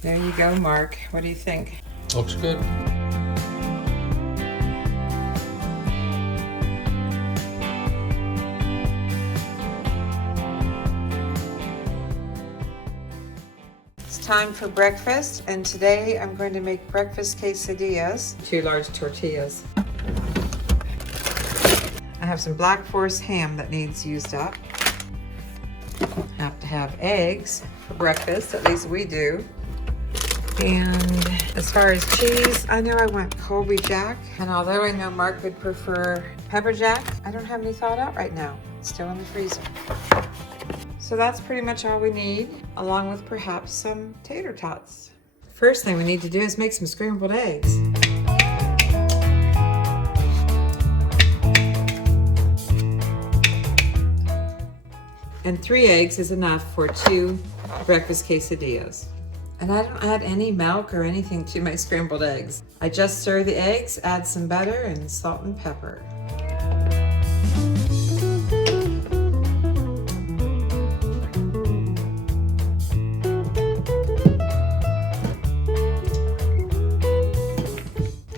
There you go, Mark. What do you think? Looks good. It's time for breakfast, and today I'm going to make breakfast quesadillas. 2 large tortillas. I have some Black Forest ham that needs used up. Have to have eggs for breakfast, at least we do. And as far as cheese, I know I want Colby Jack, and although I know Mark would prefer pepper jack, I don't have any thawed out right now. It's still in the freezer. So that's pretty much all we need, along with perhaps some tater tots. First thing we need to do is make some scrambled eggs. And 3 eggs is enough for 2 breakfast quesadillas. And I don't add any milk or anything to my scrambled eggs. I just stir the eggs, add some butter and salt and pepper.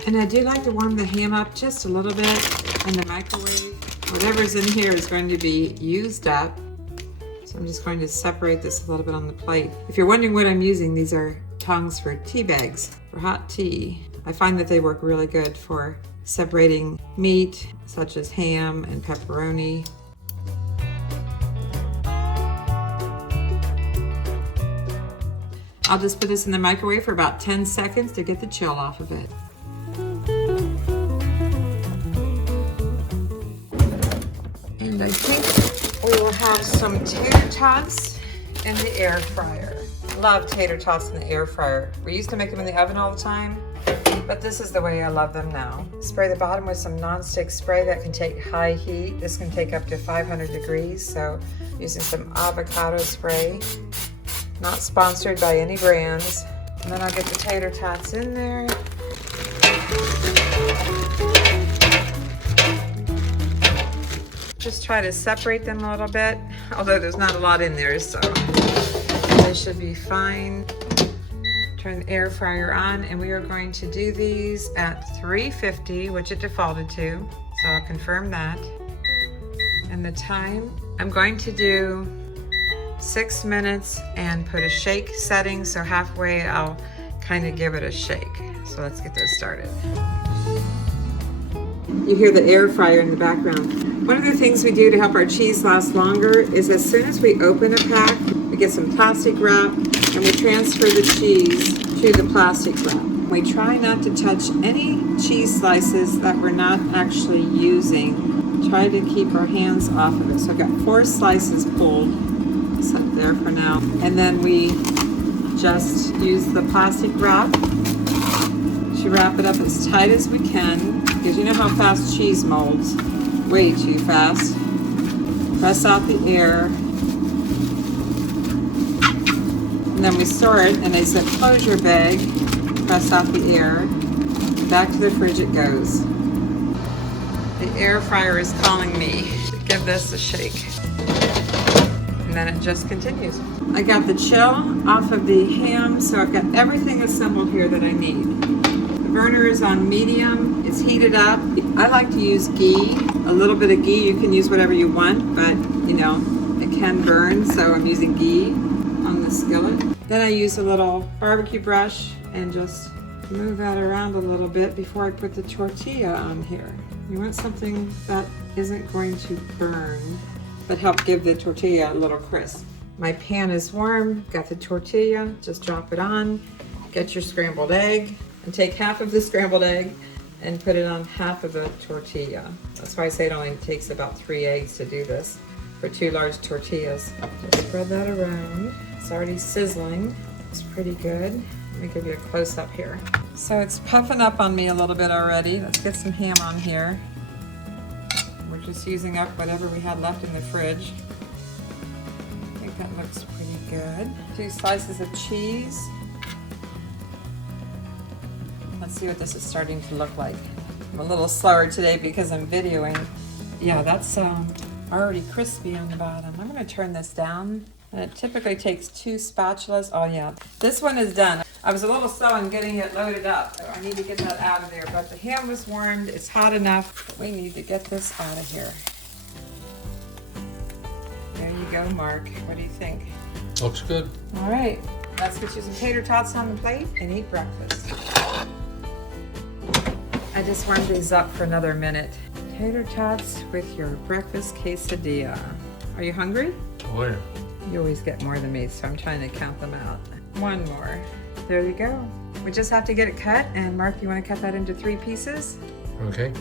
And I do like to warm the ham up just a little bit in the microwave. Whatever's in here is going to be used up. So I'm just going to separate this a little bit on the plate. If you're wondering what I'm using, these are tongs for tea bags, for hot tea. I find that they work really good for separating meat, such as ham and pepperoni. I'll just put this in the microwave for about 10 seconds to get the chill off of it. And I think we will have some tater tots in the air fryer. Love tater tots in the air fryer. We used to make them in the oven all the time, but this is the way I love them now. Spray the bottom with some nonstick spray that can take high heat. This can take up to 500 degrees, so using some avocado spray. Not sponsored by any brands. And then I'll get the tater tots in there. Just try to separate them a little bit, although there's not a lot in there, so they should be fine. Turn the air fryer on, and we are going to do these at 350, which it defaulted to, so I'll confirm that. And the time, I'm going to do 6 minutes and put a shake setting, so halfway I'll kind of give it a shake. So let's get this started. You hear the air fryer in the background. One of the things we do to help our cheese last longer is as soon as we open a pack, we get some plastic wrap and we transfer the cheese to the plastic wrap. We try not to touch any cheese slices that we're not actually using. Try to keep our hands off of it. So I've got 4 slices pulled, set there for now. And then we just use the plastic wrap to wrap it up as tight as we can, because you know how fast cheese molds. Way too fast. Press out the air. And then we store it in a zip closure bag. Press out the air. Back to the fridge it goes. The air fryer is calling me to give this a shake. And then it just continues. I got the chill off of the ham, so I've got everything assembled here that I need. The burner is on medium, it's heated up. I like to use ghee, a little bit of ghee. You can use whatever you want, but you know, it can burn, so I'm using ghee on the skillet. Then I use a little barbecue brush and just move that around a little bit before I put the tortilla on here. You want something that isn't going to burn, but help give the tortilla a little crisp. My pan is warm, got the tortilla, just drop it on, get your scrambled egg, and take half of the scrambled egg and put it on half of the tortilla. That's why I say it only takes about 3 eggs to do this for 2 large tortillas. Just spread that around. It's already sizzling. It's pretty good. Let me give you a close-up here. So it's puffing up on me a little bit already. Let's get some ham on here. We're just using up whatever we had left in the fridge. I think that looks pretty good. 2 slices of cheese. Let's see what this is starting to look like. I'm a little slower today because I'm videoing. Yeah, that's already crispy on the bottom. I'm gonna turn this down. And it typically takes 2 spatulas. Oh yeah, this one is done. I was a little slow in getting it loaded up, so I need to get that out of there. But the ham was warmed, it's hot enough, but we need to get this out of here. There you go, Mark. What do you think? Looks good. All right, let's get you some tater tots on the plate and eat breakfast. I just warmed these up for another minute. Tater tots with your breakfast quesadilla. Are you hungry? Oh yeah. You always get more than me, so I'm trying to count them out. One more. There you go. We just have to get it cut, and Mark, you want to cut that into 3 pieces? Okay.